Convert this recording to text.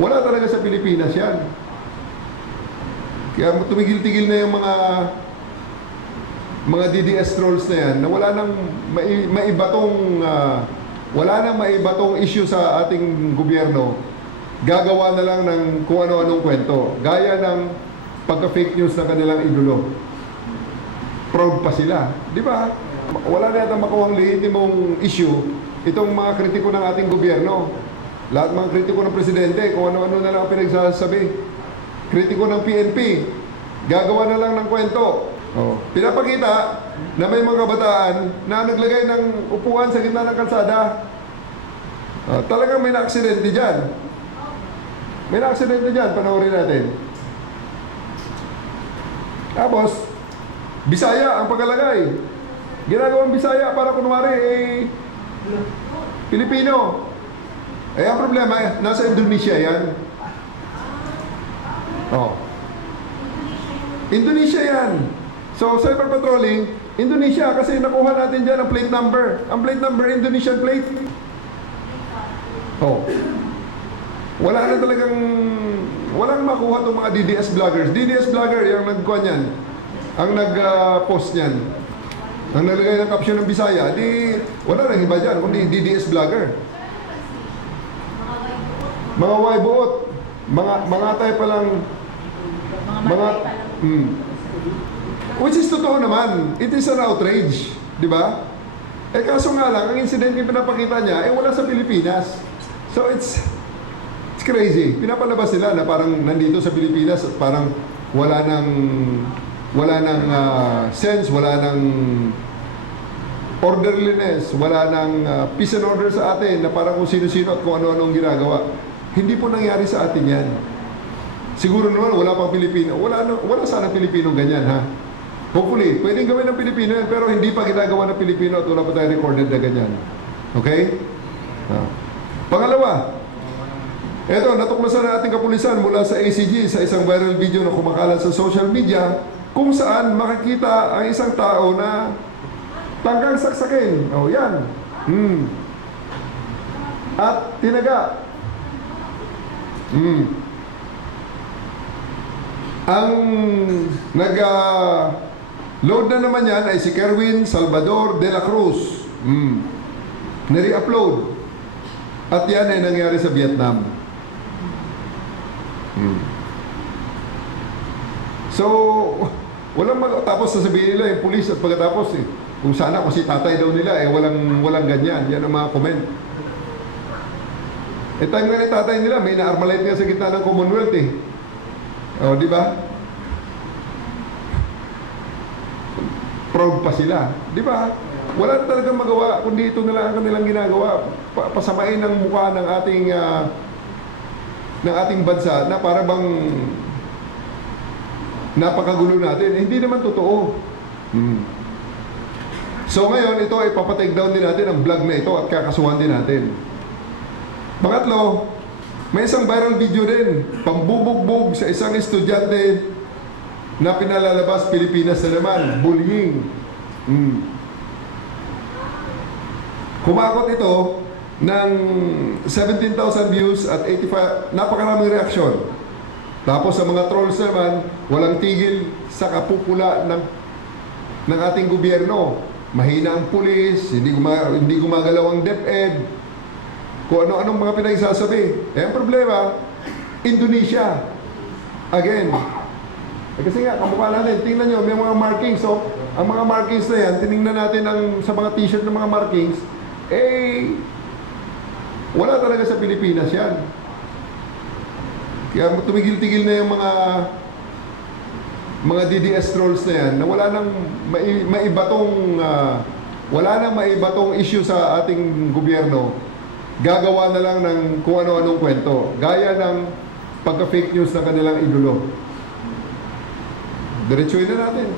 Wala talaga sa Pilipinas yan. Kaya tumigil-tigil na yung mga mga DDS trolls na yan na wala nang mai, maibatong ah, wala nang maibatong issue sa ating gobyerno. Gagawa na lang ng kung ano-anong kwento. Gaya ng pagka-fake news ng kanilang idolo. Proud pa sila. Di ba? Wala na yata makuhang lehitimong issue itong mga kritiko ng ating gobyerno lahat mga kritiko ng presidente kung ano-ano na lang ang pinagsasabi kritiko ng PNP gagawa na lang ng kwento Oh. Pinapakita na may mga kabataan na naglagay ng upuan sa gitna ng kalsada. Ah, talagang may na-aksidente dyan. May na-aksidente dyan, panoorin natin. Tapos, Bisaya ang pagkalagay. Ginagawang Bisaya para kunwari eh, Pilipino. Eh, ang problema, eh, nasa Indonesia yan. Oh. Indonesia yan. So, cyber patrolling, Indonesia, kasi nakuha natin dyan ang plate number. Ang plate number, Indonesian plate. Oh. Wala na talagang, walang makuha itong mga DDS vloggers. DDS vlogger, yung nagkuha niyan, ang nag-post niyan, ang nalagay ng caption ng Bisaya, di, wala nang iba dyan, kundi DDS vlogger. Mga waibuot, mga, mga tayo palang, mga, hmm, Which is totoo naman. It is an outrage. Di ba? Eh kaso nga lang, ang incident yung pinapakita niya, eh wala sa Pilipinas. So it's, it's crazy. Pinapalabas nila na parang nandito sa Pilipinas parang wala nang wala nang ah, sense, wala nang orderliness, wala nang ah, peace and order sa atin na parang kung sino-sino at kung ano-anong ginagawa. Hindi po nangyari sa atin yan. Siguro naman wala pang Pilipino. Wala, na- wala sana Pilipino ganyan ha. Hopefully, pwedeng gawin ng Pilipino yan, pero hindi pa ginagawa ng Pilipino at wala pa tayo recorded na ganyan. Okay? Ah. Pangalawa, eto, natuklasan na ating kapulisan mula sa ACG sa isang viral video na kumakalat sa social media kung saan makikita ang isang tao na tanggang saksakin. Oh, yan. Hmm. At tinaga. Hmm. Ang nag load na naman yan ay si Kerwin Salvador de la Cruz. Mm. Nare-upload. At yan ay nangyari sa Vietnam. Mm. So, walang mag tapos sasabihin nila yung pulis at pagkatapos eh, kung sana kung si tatay daw nila eh walang walang ganyan. Yan ang mga comment. Eh time nga tatay nila, may na-armalite nga sa gitna ng Commonwealth eh. O, di ba? Proud pa sila. Di ba? Wala talagang magawa, kundi ito na lang ang kanilang ginagawa. Pa- pasamain ng mukha ng ating ah, ng ating bansa na para bang napakagulo natin. Eh, hindi naman totoo. Hmm. So ngayon, ito ay papatake down din natin ang vlog na ito at kakasuhan din natin. Pangatlo, may isang viral video din, pambubugbog sa isang estudyante na pinalalabas Pilipinas na naman, bullying. Mm. Kumakot ito ng 17,000 views at 85, napakaraming reaksyon. Tapos sa mga trolls naman, walang tigil sa kapupula ng, ng ating gobyerno. Mahina ang pulis, hindi, guma, hindi gumagalaw ang DepEd, kung ano-anong mga pinagsasabi. Eh, ang problema, Indonesia. Again. Eh, kasi nga, kamukha natin, tingnan nyo, may mga markings. So, ang mga markings na yan, tiningnan natin ang, sa mga t-shirt ng mga markings, eh, wala talaga sa Pilipinas yan. Kaya tumigil-tigil na yung mga mga DDS trolls na yan na wala nang mai, maibatong ah, wala nang maibatong issue sa ating gobyerno gagawa na lang ng kung ano-anong kwento. Gaya ng pagka-fake news ng kanilang idolo. Diretsuhin na natin.